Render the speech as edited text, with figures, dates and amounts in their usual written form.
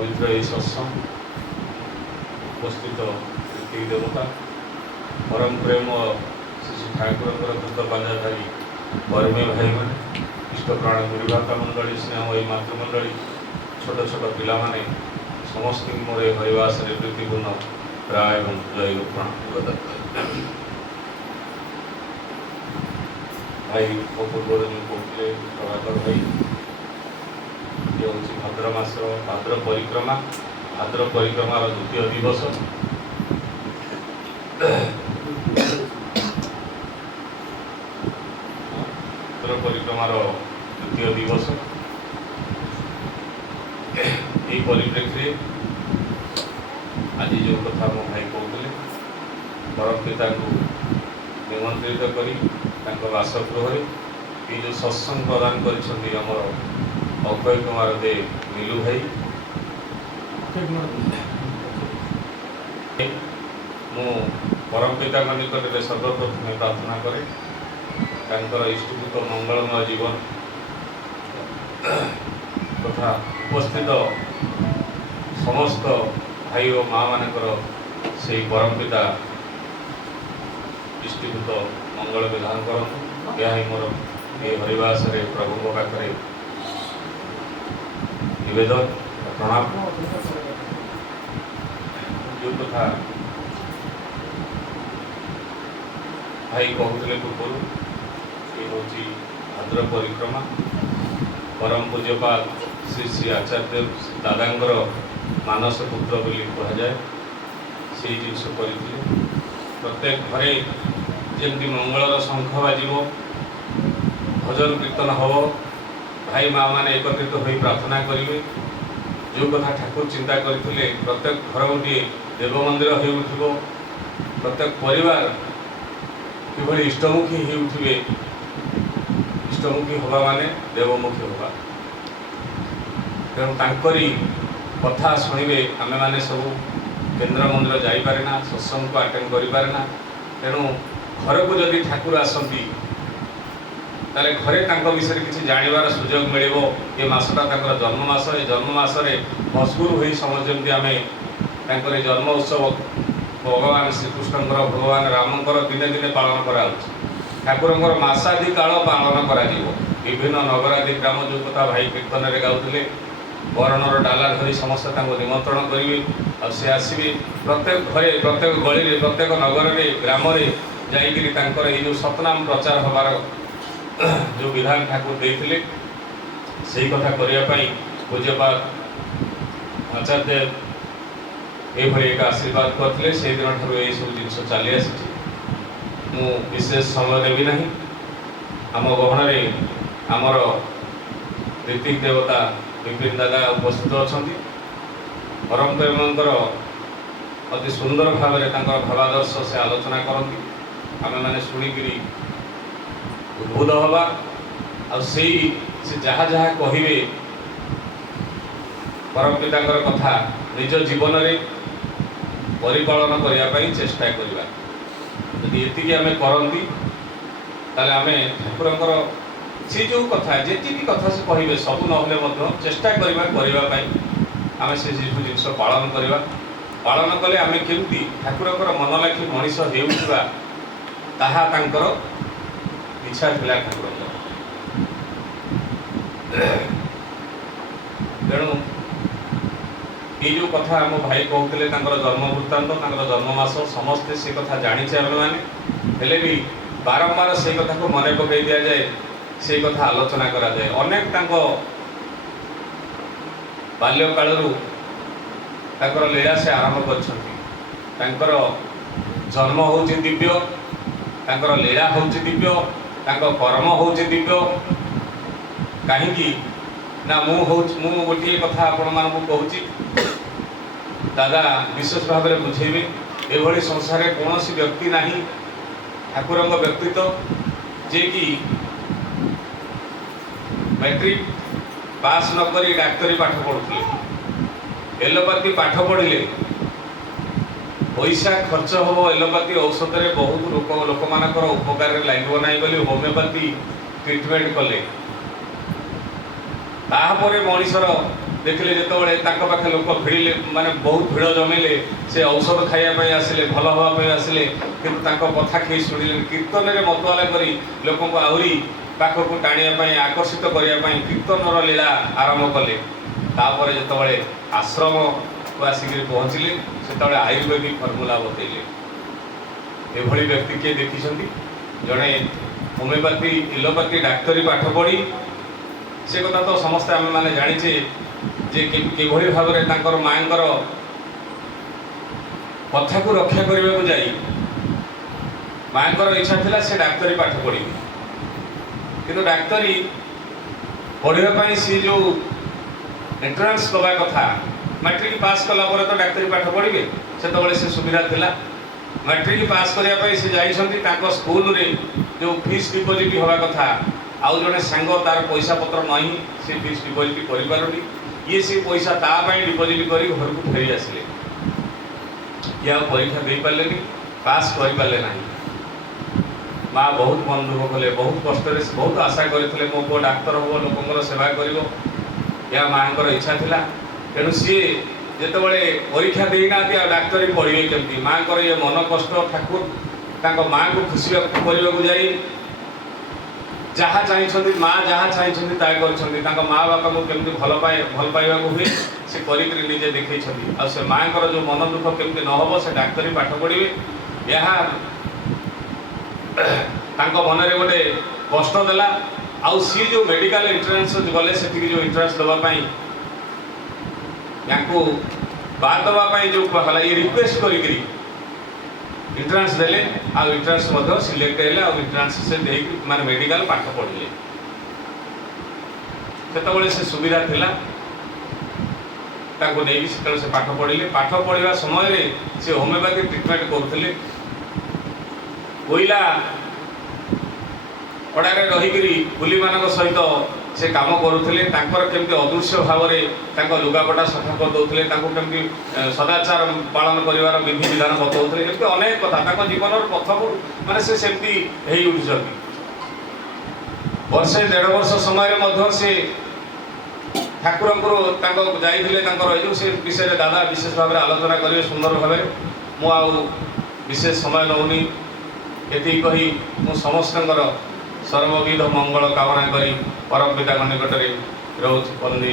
पवित्र यही सत्संग उपस्थित ऋतिक देवता परम प्रेम श्री ठाकुर दूत पांजाधारी बर्मी भाई मैंने इष्ट प्राण निर्वाता मंडली स्नेह वही मातृमंडली छोट छोट पिला माने समस्त मोर हरिवास प्रीतिपूर्ण प्राय जय रूपण भाई पूर्व जो कहते प्रभाकर भाई ये हूँ भाद्र मास भाद्र परिक्रमार द्वितीय दिवस भाद्र परिक्रमार द्वितीय दिवस यही परिप्रेक्षी आज जो कथा मो भाई कहते परम पिता को निमंत्रित करी बासगृह ये जो सत्संग प्रदान करिसेंती हमर अक्षय कुमार दे नीलू भाई मु परम पिता निकट में सर्वप्रथम प्रार्थना करे इष्टभूत मंगलमय जीवन तथा उपस्थित समस्त भाई और माँ मानकर से परम पिता इष्टभूत मंगल विधान करतु यह मोर ये हरिवास प्रभु पाखे निवेदन प्रणाम जो कथा भाई कहते पूर्व ये हूँ भाद्र परिक्रमा परम पूज्यपाल श्री श्री आचार्य दादांगर मानस पुत्र बोली कहुए से जिनस करते प्रत्येक घरे जमी मंगलर शंख बाजिब भजन कीर्तन हम भाई माँ मैंने एकत्रित हो प्रार्थना करेंगे जो कथा ठाकुर चिंता करते प्रत्येक घर गोटे देव मंदिर हो उठिब प्रत्येक परिवार किभली इष्टमुखी हो उठिबे इष्टमुखी हवा माने देवमुखी हवा तेणु तांकरी कथा शुणवे आमे माने सब केन्द्र मंदिर जाइपारे ना सत्संग को अटेंड करें तेणु घर को जदि ठाकुर आसती ताले घरे तांको विषय किसी जानिबार सुजोग मिलिबो ये मासटा तांकर जन्म मास ये जन्म मासरे मशगुल होई समझ जमती आमे तांकर जन्म उत्सव भगवान श्रीकृष्णकर भगवान रामकर दिने दिने पालन करा ठाकुरंकर मासादि काल पालन करा विभिन्न नगरादि ग्राम जो कथा भाई कीर्तन रे गाउथिले बरणर डाला धरी समस्त निमंत्रण करेंगे और से आसवे प्रत्येक घरे प्रत्येक गली प्रत्येक नगर में ग्राम जाकर ये जो सतनाम प्रचार हबार जो विधान ठाकुर देते से कथा करने पूज्यपाल आचार्य ये एक आशीर्वाद करते से दिन ठार यही सब जिन चली आसी मु विशेष समय देवी ना आम गहन आमर ऋतिक देवता विपिन दादा उपस्थित अच्छा परम प्रेमकर अति सुंदर भाव में भावादर्श से आलोचना करती आम मैंने शुणिकी उद्बुद्ध हवा से जहाँ जहाँ कहे परम पिता कथा निज जीवन में परिपालन करने चेष्टा करवा यदि ये आम करती आम ठाकुर से जो कथा जी कथा से कहे सब ना चेष्टा करने आम से जिस पालन करवा पालन कले आम केमती ठाकुर मन लाखी मनीष होता इच्छा था ठाकुर तेणु ये जो कथा आम भाई कहते जन्म वृत्तांत जन्म मास समस्ते से कथा जाचे आम मैंने भी बारंबार से कथा को मन पकई दि जाए से कथा आलोचना करा जाए अनेक बाल्य कालर लीला से आरंभ कर जन्म हूँ दिव्य तांकर लीला हूँ दिव्य कर्म हूँ दिव्य कहीं ना मु गोटे कथा आपण मानक कहूँ दादा विशेष भाव में बुझेबे एभली संसार कौन व्यक्ति नहीं ठाकुर व्यक्तित्व जे कि मैट्रिक पास नक डाक्तरी पाठ पढ़ुले एलोपैथी पाठ पढ़िले पैसा खर्च हम एलोपैथी औषध में बहुत लोक मानकर उपकार लगे ना बोली होमियोपैथी ट्रिटमेंट कले तापर मनीषर देखिले जिते पाखे लोक भिड़े माने बहुत भिड़ जमिले से औषध खाइबा आसिले भल हाँवाई आसिले कि कथा कहीं शुणिले कीर्तन में मतवाला करी लोक आहरी पाखक टाणी आकर्षित करने कीर्तन लीला आरंभ कले तापर जिते आश्रम को आसिक पहुँचले से आयुर्वेदिक फर्मूला बतैले एभली व्यक्ति किए देखी जड़े होमिओपैथी एलोपैथी डाक्तरी पाठ पढ़ी से कथा तो समस्ते आम मैंने जाचे जे किभली भाव में माँ कथा को रक्षा करने को जाई माँ इच्छा थिला से डाक्तरी पाठ पढ़ी किंतु डाक्तरी पढ़ाई सी जो एंट्रांस दवा कथा मैट्रिक पास कला तो डाक्तरी पाठ पढ़े से सुविधा थिला मैट्रिक पास करने से जाइछंती स्कूल रे जो फीस डिपोजिट हवा कथा आउ जड़े सांग तार पैसा पत्र नहीं से फीस डिपोजिट कर पारुनी ये सी पैसा तापाई डिपोजिट कर घर को फेरी आसिले ये परीक्षा दे पारे पास कर पारे ना माँ बहुत मन दुख कले बहुत कष्ट बहुत आशा करते मो पुओ डाक्तर हम लोक सेवा कर या माँ इच्छा थिला तेणु सी जितेबाला परीक्षा देना डाक्तरी पढ़े केमती माँ को ये मन कष्ट ठाकुर माँ को खुशी करने को जाई जहाँ चाहिए माँ जहाँ चाहिए ताकि माँ बापा को केमती भल पाइबा हुए से निजे देखी से माँ जो मन दुख केमती न हो से डाक्तरी पाठ पढ़े यह मन में गोटे कष्ट देला आउ सी जो मेडिकल एंट्रांस गले से जो एंट्रांस दवाई बाद दवाई जो कहला ये रिक्वेस्ट करी एंट्रांस देले आ एंट्रांस सिलेक्ट है एंट्रांस से माने मेडिकल पाठ पढ़ले से सुविधा थिला ताको नहीं से पाठ पढ़ले पाठ पढ़ा समय रे से होमिओपैथी ट्रिटमेंट करते कोईला पड़ारे रहीकरी बुली मान सहित से काम करुले केमती अदृश्य भाव में लुगापटा सफा करदे केमती सदाचार पालन कर विधि विधान बताऊे एमती अनेक कथा जीवन पथ को माने से सेमती उठुंट वर्षे 1.5 वर्ष समय से ठाकुर जाइए से विषय दादा विशेष भाव में आलोचना करेंगे सुंदर भाव मु विशेष समय नौनी ये कही मु समस्त सर्वविध मंगल कामना करी परम पिता निकट में रोज वंदे।